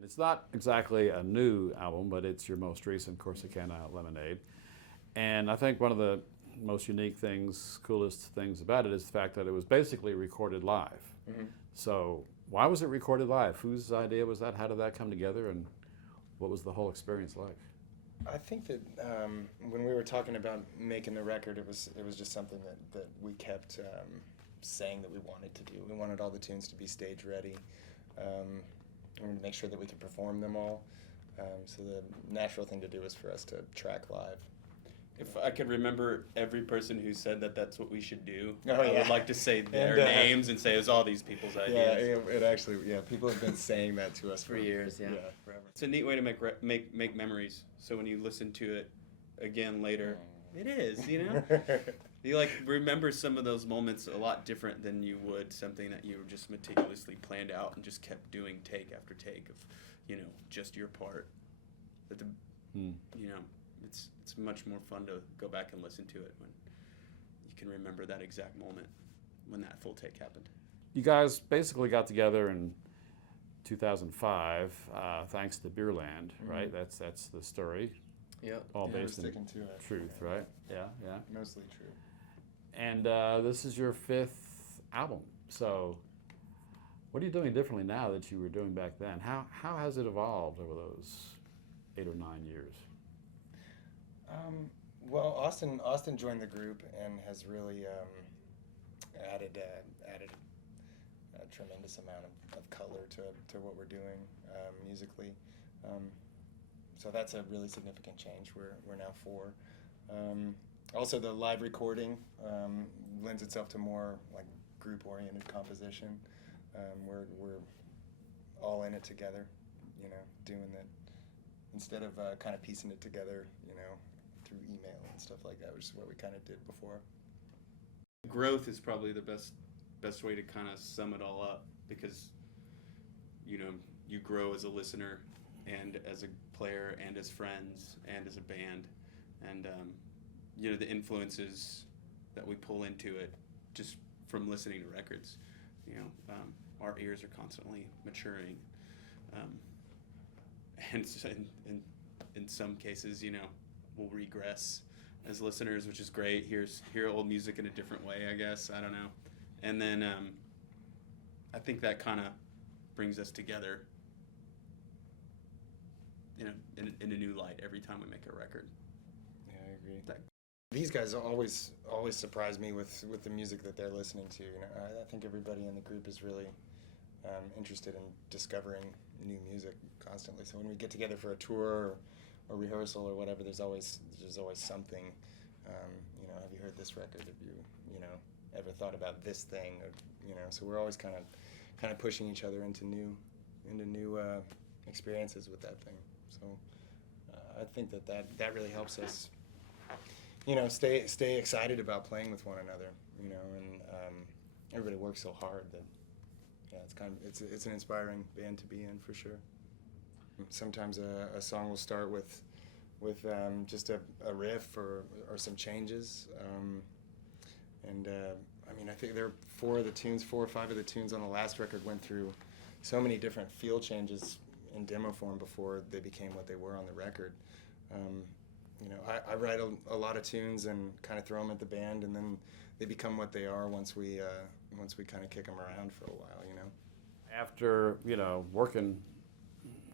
And it's not exactly a new album, but it's your most recent, Corsicana Lemonade. And I think one of the most unique things, coolest things about it is the fact that it was basically recorded live. Mm-hmm. So why was it recorded live? Whose idea was that? How did that come together? And what was the whole experience like? I think that when we were talking about making the record, it was just something that we kept saying that we wanted to do. We wanted all the tunes to be stage ready. We wanted to make sure that we could perform them all. So the natural thing to do was for us to track live. If I could remember every person who said that that's what we should do, Oh, I yeah. would like to say their And, names and say it was all these people's Yeah, ideas. it actually, people have been saying that to us For years, yeah. forever. It's a neat way to make memories. So when you listen to it again later, it is, you know? You like remember some of those moments a lot different than you would something that you just meticulously planned out and just kept doing take after take of, just your part. But it's much more fun to go back and listen to it when you can remember that exact moment when that full take happened. You guys basically got together in 2005, thanks to Beerland, right? That's the story. Yep. All Yeah, we're based in sticking to it. truth, Yeah. right? Yeah. Mostly true. And this is your 5th album. So what are you doing differently now that you were doing back then? How has it evolved over those 8 or 9 years? Well, Austin joined the group and has really added a tremendous amount of color to what we're doing musically. So that's a really significant change. We're now 4. Also, the live recording lends itself to more like group-oriented composition. We're all in it together, doing that instead of kind of piecing it together, through email and stuff like that, which is what we kind of did before. Growth is probably the best way to kind of sum it all up because, you grow as a listener and as a player and as friends and as a band. And, the influences that we pull into it just from listening to records, our ears are constantly maturing. And in some cases, we'll regress as listeners, which is great. Hear old music in a different way, I guess. I don't know. And then I think that kind of brings us together in a new light every time we make a record. Yeah, I agree. These guys always surprise me with the music that they're listening to. I think everybody in the group is really interested in discovering new music constantly. So when we get together for a tour or rehearsal or whatever, there's always something. Have you heard this record? Have you ever thought about this thing? Or, so we're always kind of pushing each other into new experiences with that thing. So I think that really helps us, stay excited about playing with one another. And everybody works so hard that it's an inspiring band to be in for sure. Sometimes a song will start with just a riff or some changes, and I think there are 4 or 5 of the tunes on the last record went through so many different feel changes in demo form before they became what they were on the record. I write a lot of tunes and kind of throw them at the band, and then they become what they are once we kind of kick them around for a while. After, working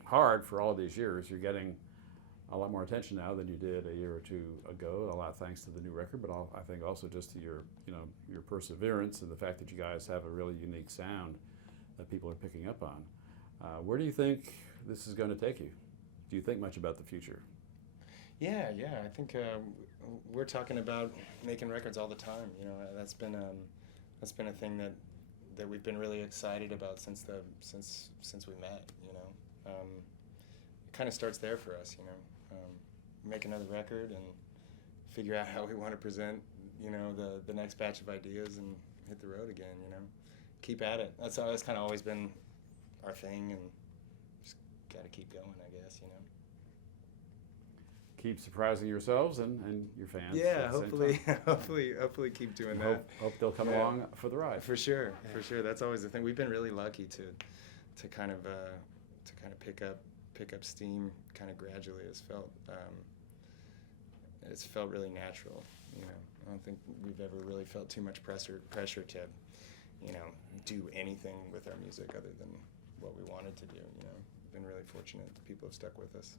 hard for all these years, you're getting a lot more attention now than you did a year or 2 ago, a lot thanks to the new record, but I think also just to your perseverance and the fact that you guys have a really unique sound that people are picking up on. Where do you think this is going to take you? Do you think much about the future? Yeah. I think we're talking about making records all the time. That's been a thing that we've been really excited about since we met. It kind of starts there for us. Make another record and figure out how we want to present. The next batch of ideas and hit the road again. Keep at it. That's kind of always been our thing, and just got to keep going, I guess. Keep surprising yourselves and your fans. Yeah, at the same time. hopefully keep doing that. Hope they'll come along for the ride. For sure. That's always the thing. We've been really lucky to kind of to kind of pick up steam kind of gradually. It's felt really natural. I don't think we've ever really felt too much pressure to do anything with our music other than what we wanted to do. We've been really fortunate that people have stuck with us.